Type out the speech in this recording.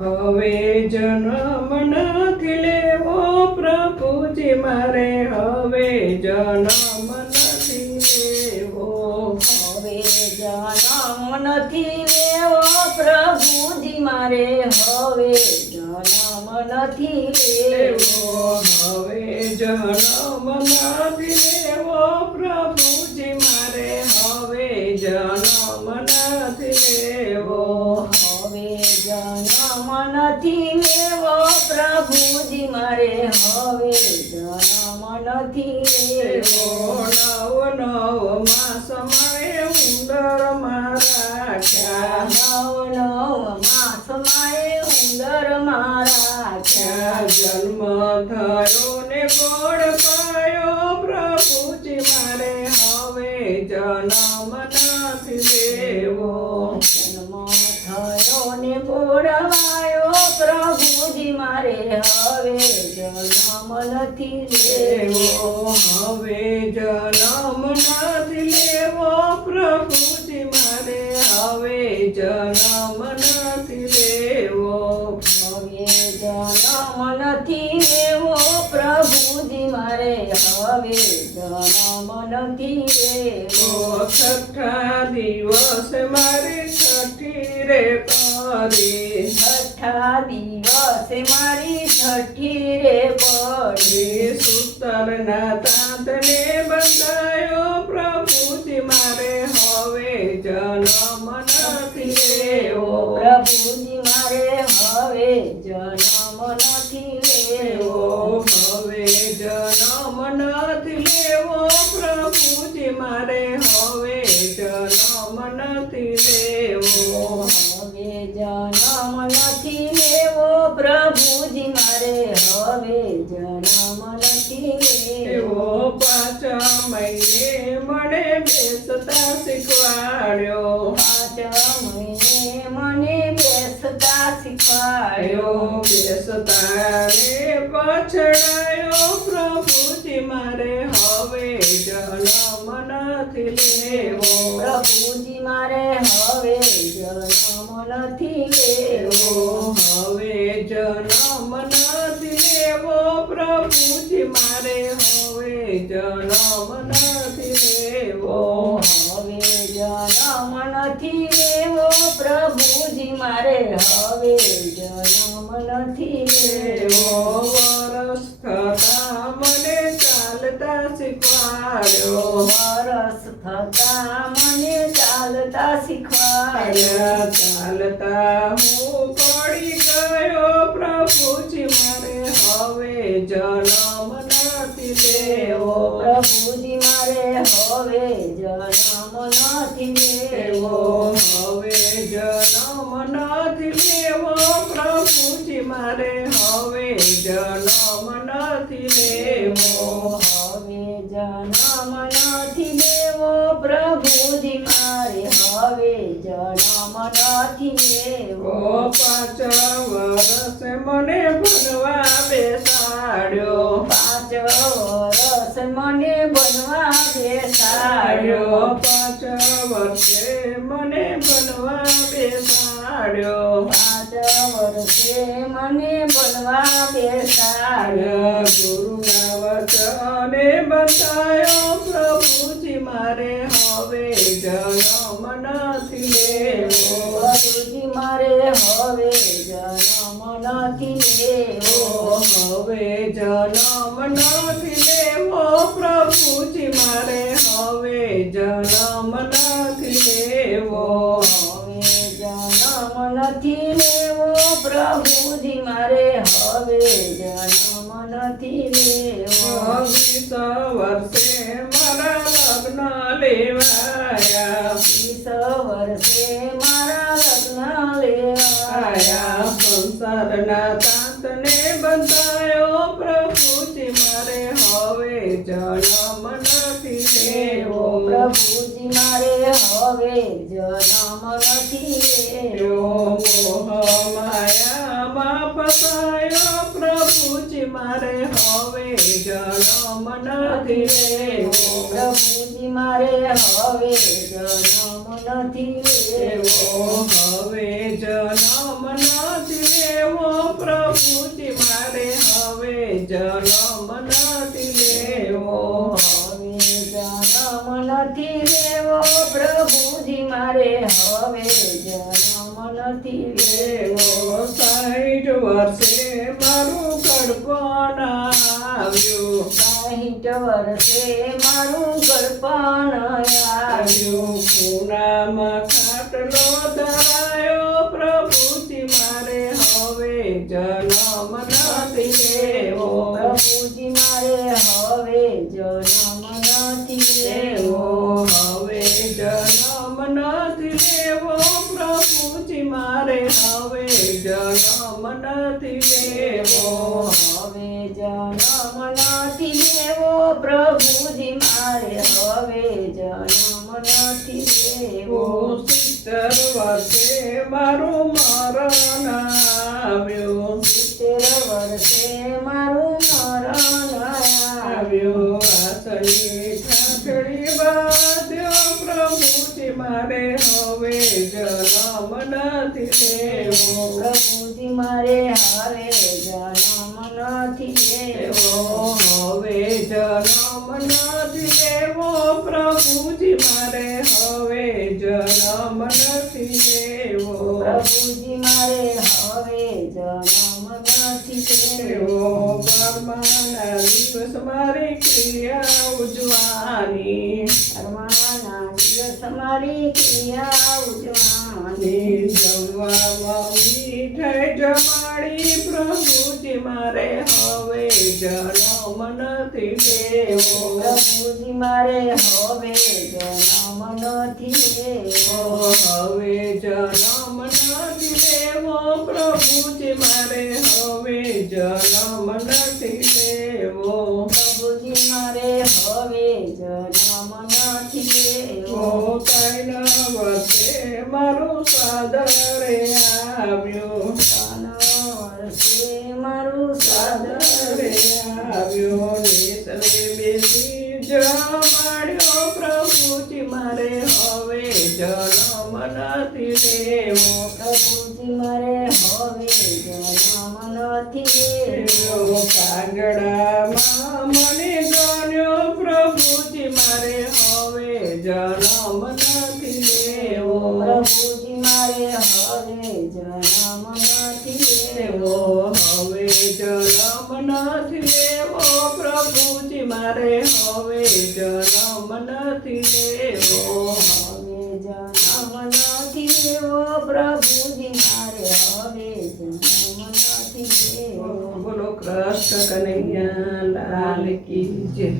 હવે જન્મ નથી લેવો પ્રભુજી મારે, હવે જન્મ નથી લેવો. હવે જન્મ નથી લેવો પ્રભુજી મારે, હવે જન્મ નથી લેવો. હવે જન્મ નથી લેવો પ્રભુજી મારે, હવે જન્મ નથી લેવો. હવે જન્મ નથી લેવો પ્રભુજી મારે, હવે જન્મ નથી લેવો. નવ નવ માસ માએ ઉંદર મારા ખ્યા, નવ નવ માસ માએ ઉંદર મારા ખ્યા. જન્મ થયો ને ગોળ પાયો પ્રભુજી મારે, હવે જન્મ નથી લેવો. જન્મ થયો ને ગોળવાયો પ્રભુજી મારે, હવે જન્મ નથી લેવો. હવે જન્મ નથી લેવો પ્રભુજી મારે, હવે જન્મ નથી લેવો. હવે જન્મ નથી લેવો પ્રભુજી મારે, હવે જન્મ નથી લેવો. છઠ્ઠા દિવસ મારી છઠ્ઠી રે કરી, છઠ્ઠા દિવસે મારી છઠ્ઠી રે પડી. સૂતરના તાતને બંધાયો પ્રભુજી મારે, હવે જન્મ નથી લેવો. પ્રભુજી મારે હવે જન્મ નથી લેવો. હવે જન્મ નથી લેવો પ્રભુજી મારે, હવે જન્મ નથી લેવો. હવે જન્મ નથી લેવો પ્રભુજી મારે, હવે જન્મ નથી લેવો. એવો 5 મહિને મને બેસતા શીખવાડ્યો, 5 મહિને મને બેસતા શીખવાડ્યો. બેસતા રે પછડાયો પ્રભુજી મારે, હવે જન્મ નથી લેવો. પ્રભુજી મારે હવે જન્મ નથી લેવો. હવે જન્મ નથી લેવો પ્રભુજી મારે, હવે જન્મ નથી લેવો. હવે જન્મ નથી લેવો પ્રભુજી મારે, હવે જન્મ નથી લેવો. વરસ થતા મને ચાલતા શીખવાડ્યો, વરસ થતા મને ચાલતા શીખવાડ્યો. ચાલતા હું પડી ગયો પ્રભુજી મારે, હવે જન્મ નથી લેવો. પ્રભુજી મારે હવે જન્મ નથી લેવો. હવે જન્મ નથી લેવો પ્રભુજી મારે, હવે જન્મ નથી લેવો. હવે જન્મ નથી લેવો પ્રભુજી મારે, હવે જન્મ નથી લેવો. 5 વર્ષ મને ભણવા બેસાડ્યો, 5 વર્ષ મને બનવા બેસાડ્યો. 5 વર્ષે મને ભણવા બેસાડ્યો. 5 વર્ષે મને બનવા બેસાડ્યો. ગુરુના વચને બંધાયો પ્રભુજી મારે, હવે જન્મ નથી લેવો. પ્રભુજી મારે હવે જન્મ નથી લેવો. હવે જન્મ નથી લેવો પ્રભુજી મારે, હવે જન્મ નથી લેવો. હવે જન્મ નથી લેવો પ્રભુજી મારે, હવે જન્મ નથી લેવો. 20 વર્ષે મારા લગ્ન લેવાયા, 20 વર્ષે મારા લગ્ન લેવાયા. સંસારના તાતને બંધાયો પ્રભુજી મારે, હવે જન્મ નથી લેવો. પ્રભુજી મારે હવે જન્મ નથી લેવો. મોહ માયામાં ફસાયો પ્રભુજી મારે, હવે જન્મ નથી લેવો. પ્રભુજી મારે હવે જન્મ નથી લેવો. હવે જન્મ નથી લેવો જન્મ નથી લેવો. હવે જન્મ નથી લેવો પ્રભુજી મારે હવે જન્મ નથી લેવો. 60 વર્ષે મારું ઘડપણ આવ્યું. 60 વર્ષે મારું ગળપણ આવ્યું. ખૂણામાં ખાટલો ધરાયો પ્રભુજી મારે હવે જન્મ નથી લેવો. પ્રભુજી મારે હવે જન્મ નથી લેવો. હવે જન્મ નથી લેવો પ્રભુજી મારે હવે જન્મ નથી લેવો. હવે જન્મ નથી લેવો પ્રભુજી મારે હવે જન્મ નથી લેવો. 70 વર્ષે મારું મરણ આવ્યું. 70 વર્ષે મારું મરણ આવ્યું. વાસળી ઠાકડી બાંધ્યો પ્રભુજી મારે હવે જન્મ નથી લેવો. પ્રભુજી મારે હવે જન્મ નથી લેવો. હવે જન્મ નથી લેવો પ્રભુજી મારે હવે જન્મ નથી લેવો. પ્રભુજી મારે હવે જન્મ નથી લેવો. બ્રહ્માના દિવસ મારી ક્રિયા ઉજવાની. પરમાના દિવસ મારી ક્રિયા ઉજવાની. જમવામાં મીઠાઈ જમાડી પ્રભુજી મારે હવે જન્મ નથી લેવો. પ્રભુજી મારે હવે જન્મ નથી લેવો. હવે જન્મ નથી લેવો પ્રભુજી મારે હવે જન્મ નથી લેવો. પ્રભુજી મારે હવે જન્મ નથી લેવો. 3 વર્ષે મારું સાદરે આવ્યું. 3 વર્ષે મારું સાદરે સાદરે આવ્યું. નિસરે બેસી જમાડ્યો પ્રભુજી મારે હવે જન્મ નથી લેવો. પ્રભુજી મારે હવે જન્મ નથી લેવો. કાંગડામાં મને ગણ્યો પ્રભુજી મારે હવે જન્મ નથી લેવો. પ્રભુજી મારે હવે જન્મ નથી લેવો. હવે જન્મ નથી લેવો પ્રભુજી મારે હવે જન્મ નથી લેવો. હવે જન્મ નથી લેવો પ્રભુજી મારે હવે જન્મ નથી લેવો. બોલો કૃષ્ણ કનૈયા લાલ કી જય.